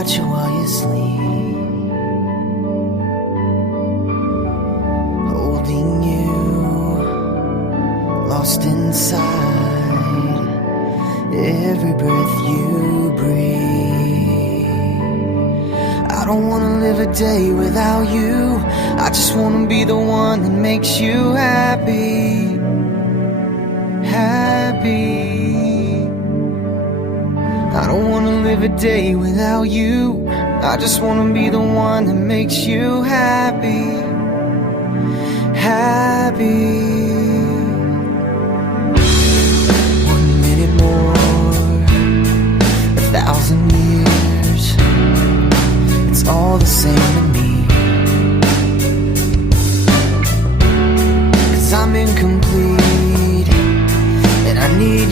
watch you while you sleep, holding you, lost inside every breath you breathe. I don't wanna live a day without you. I just wanna be the one that makes you happy, happy. I don't wanna live a day without you. I just wanna be the one that makes you happy, happy. 1 minute more, 1,000 years, it's all the same to me. 'Cause I'm incomplete, and I need